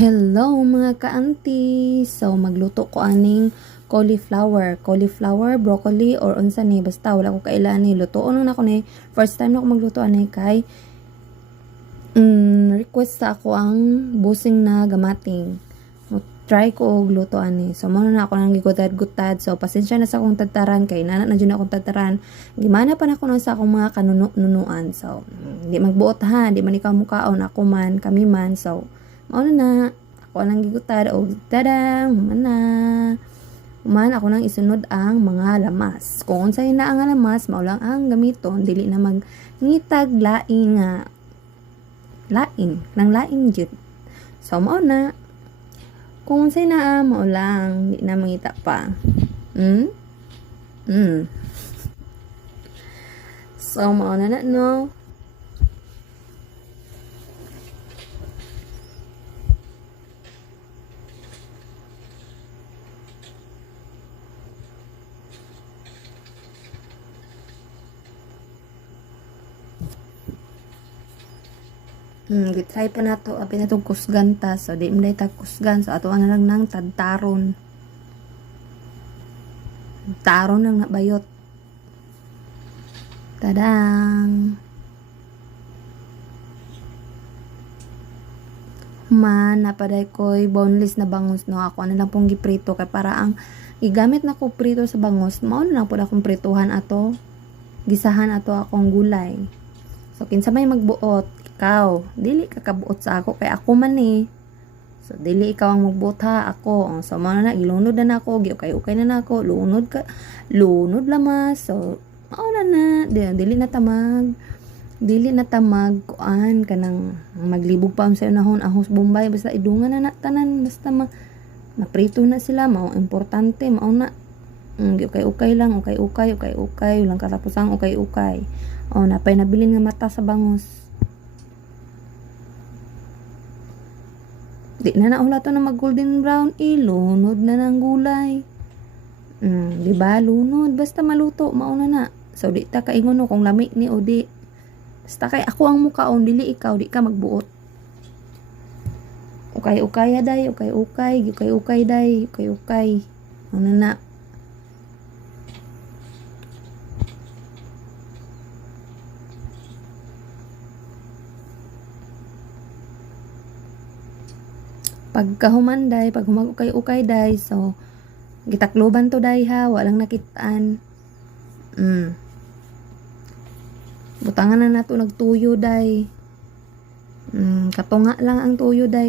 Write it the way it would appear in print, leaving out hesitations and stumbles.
Hello mga ka-auntie! So, magluto ko aning cauliflower, broccoli, or unsa ni. Basta, wala ko kailan ni. Lutoon na ako ni. First time na ako magluto ani kay request sa ako ang busing na gamating. Try ko og luto ani. So, muna na ako nang gigutad-gutad. So, pasensya na sa akong tataran kay nana na dyan akong tataran. Gimana pa na ako sa akong mga kanunuan. So, di magbuot ha. Di man ikaw mukaon. Ako man, kami man. So, mauna na, ako nang gigutad o tadang, man ako nang isunod ang mga lamas. Kung unsay na ang lamas, maulang ang gamiton, dili na magngitag laing nga, laing jud. So, mauna, kung unsay na maulang, di na mangita pa. So, mauna na, no? Gitry pa na to, abi na itong kusgan ta. So, di mo na kusgan. So, ato na lang ng tadtaron. Taron lang nabayot. Tadang! Napaday ko'y boneless na bangus, no? Ako na lang pong giprito. Kaya para ang igamit na ko prito sa bangus, mauna lang po na akong prituhan ato. Gisahan ato akong gulay. So, kinsa may magbuot, ikaw, dili ka kabuot sa ako, kay ako man eh. So, dili ikaw ang magbuot ha, ako. So, na, ilunod na ako, giukay-ukay na ako, lunod lamas. So, mauna na, dili na tamag, kuan, kanang maglibog pa sa unahon, ahos Bombay, basta idungan na tanan, basta maprito na sila, mao importante, mauna. Ukay-ukay lang, ukay-ukay, walang katapusang ukay-ukay. O, napay nabilin nga mata sa bangus. Di na naula to na mag golden brown, lunod na ng gulay. Diba, lunod, basta maluto, mauna na. So, di ta kaingon no, kung lami ni o di. Basta kay ako ang mukaon, dili ikaw, di ka magbuot. Ukay-ukay day, ukay-ukay day, ukay-ukay. Mauna na. Pag humag-ukay-ukay day, so, gitakloban to day ha, walang nakitaan. Butangan na nato nagtuyo day. Katunga lang ang tuyo day.